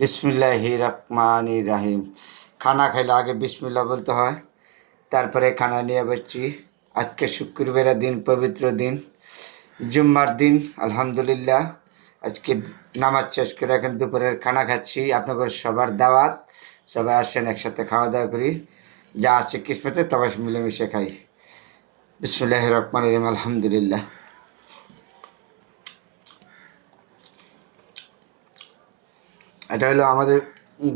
বিসমিল্লাহির রহমানির রাহিম। খানা খাইলে আগে বিসমিল্লাহ বলতে হয়, তারপরে খানা নিয়ে বসছি। আজকে শুক্রবারের দিন, পবিত্র দিন, জুম্মার দিন। আলহামদুলিল্লাহ, আজকে নামাজ শেষ করে এখন দুপুরের খানা খাচ্ছি। আপনাদের সবার দাওয়াত, সবাই আসেন, একসাথে খাওয়া দাওয়া করি। যা আছে কিসমতে তবে মিলেমিশে খাই। বিসমিল্লাহির রহমানির রাহিম। আলহামদুলিল্লাহ। এটা হলো আমাদের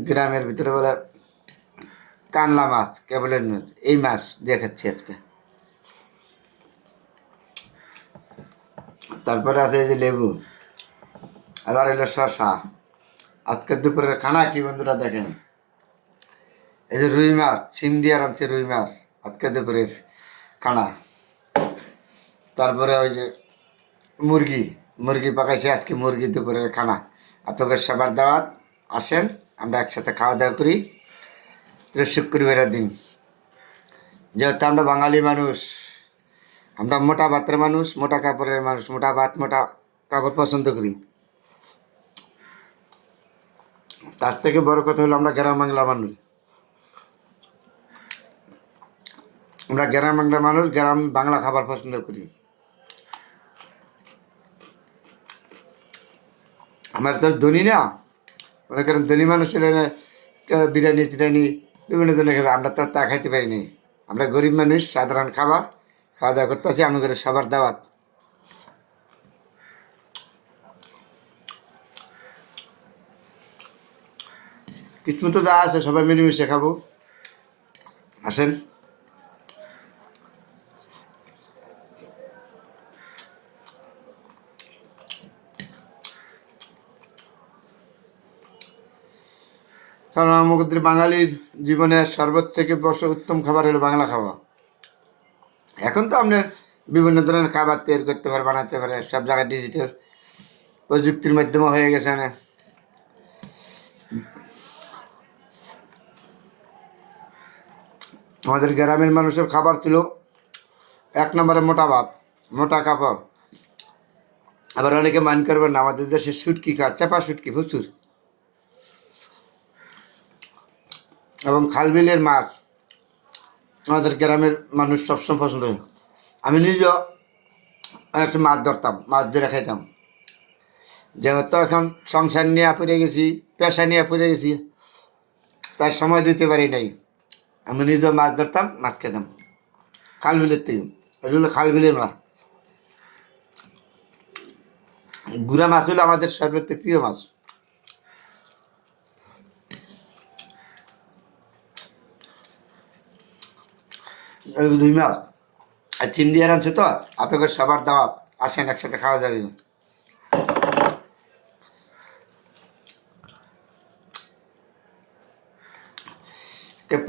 গ্রামের ভিতরে বলে কানলা মাছ, কেবলের মাছ। এই মাছ দিয়ে খাচ্ছি আজকে। তারপরে আছে এই যে লেবু, আবার এলো শশা। আজকে দুপুরের খানা কি বন্ধুরা দেখেন, এই যে রুই মাছ, সিম দিয়ে রাঁধছে রুই মাছ আজকে দুপুরের খানা। তারপরে ওই যে মুরগি, মুরগি পাকাইছে আজকে, মুরগি দুপুরের খানা। আপনাদের সবার দাওয়াত, আসেন আমরা একসাথে খাওয়া দাওয়া করি। তো শুক্রবারের দিন, যেহেতু আমরা বাঙালি মানুষ, আমরা মোটা ভাতের মানুষ, মোটা কাপড়ের মানুষ, মোটা ভাত মোটা কাপড় পছন্দ করি। তার থেকে বড় কথা হলো আমরা গ্রাম বাংলার মানুষ। আমরা গ্রাম বাংলার মানুষ, গ্রাম বাংলা খাবার পছন্দ করি। আমরা তো ধনী না, মনে করেন ধনী মানুষ বিরিয়ানি টিরিয়ানি বিভিন্ন ধরনের খাবে, আমরা তো তা খাইতে পারিনি। আমরা গরিব মানুষ, সাধারণ খাবার খাওয়া দাওয়া করতে আছি। আমি করে সবার দাওয়াত। কিছু তো যা আছে সবাই মিলেমিশে খাবো, আসেন। কারণ আমাদের বাঙালির জীবনে সর্বথেকে উত্তম খাবার হলো বাংলা খাবার। এখন তো আপনার বিভিন্ন ধরনের খাবার তৈরি করতে পারে, বানাতে পারে, সব জায়গায় ডিজিটাল প্রযুক্তির মাধ্যমে হয়ে গেছে না। আমাদের গ্রামের মানুষের খাবার ছিল এক নম্বরে মোটা ভাত, মোটা কাপড়। আবার অনেকে মান করবেন না, আমাদের দেশে শুটকি খায়, চাপা শুটকি প্রচুর, এবং খালবিলের মাছ আমাদের গ্রামের মানুষ সবসময় পছন্দ করে। আমি নিজেও অনেকটা মাছ ধরতাম, মাছ ধরে খাইতাম। যেহেতু এখন সংসার নিয়ে পড়ে গেছি, পেশা নিয়ে পড়ে গেছি, তার সময় দিতে পারি নাই। আমি নিজেও মাছ ধরতাম, মাছ খেতাম খালবিলের থেকে। এটা হলো খালবিলের মাছ। গুড়া মাছ হলো আমাদের সর্বোচ্চ প্রিয় মাছ। রুই মাছ আর চিম দিয়ে আনছে তো, আপনাদের সবার দাওয়াত, আসেন একসাথে খাওয়া যাবে।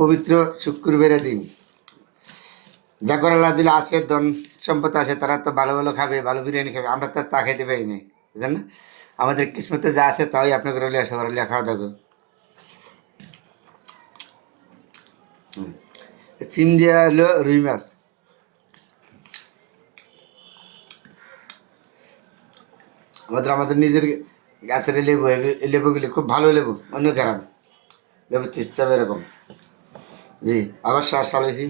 পবিত্র শুক্রবারের দিন, যাগর আল্লাহ দিলে আছে, ধন সম্পদ আছে, তারা তো ভালো ভালো খাবে, ভালো বিরিয়ানি খাবে। আমরা তো তা খাইতে পারি নাই, বুঝলেন না? আমাদের কিসমতে যা আছে তাই আপনাকে রলে সবার খাওয়া দাওয়া। চিন দিয়া হলো রুই মাছ। আমাদের নিজের গাছের লেবু, এই লেবুগুলি খুব ভালো লেবু, অন্য গ্রাম লেবু চেষ্টা এরকম। জি, আবার শ্বাস চালাইছি।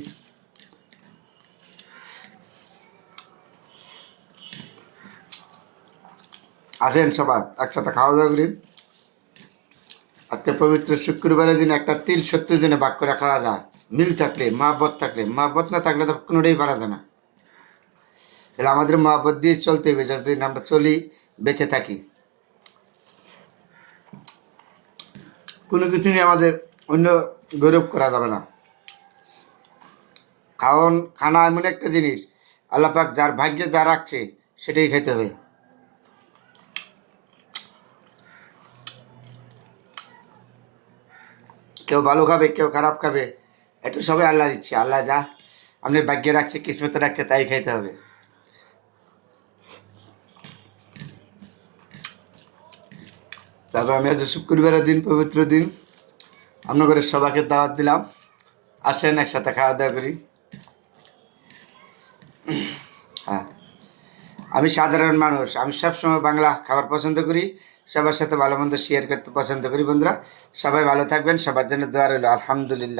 আসেন সবার একসাথে খাওয়া দাওয়া করি। আজকে পবিত্র শুক্রবারের দিন একটা 370 জনে ভাগ করে খাওয়া যায়, মিল থাকলে, মহাব্বত থাকলে। মহাব্বত না থাকলে তো কোনোটাই পারা যায় না। তাহলে আমাদের মহাব্বত দিয়ে চলতে হবে, যতদিন আমরা চলি, বেঁচে থাকি। কোনো কিছু নিয়ে আমাদের অন্য গৌরব করা যাবে না। খানা এমন একটা জিনিস, আল্লাহ পাক যার ভাগ্যে যা রাখছে সেটাই খেতে হবে। কেউ ভালো খাবে, কেউ খারাপ খাবে, এটা সবাই আল্লাহর ইচ্ছে। আল্লাহ যা আপনি ভাগ্যে রাখছে, কিসমতে রাখছে, তাই খাইতে হবে। তারপর আমি আজ শুক্রবারের দিন, পবিত্র দিন, আপনাদের সবাইকে দাওয়াত দিলাম, আসেন একসাথে খাওয়া দাওয়া করি। হ্যাঁ, আমি সাধারণ মানুষ, আমি সবসময় বাংলা খাবার পছন্দ করি, সবার সাথে ভালো মন্দ শেয়ার করতে পছন্দ করি বন্ধুরা। সবাই ভালো থাকবেন, সবার জন্য দোয়া রইল। আলহামদুলিল্লাহ।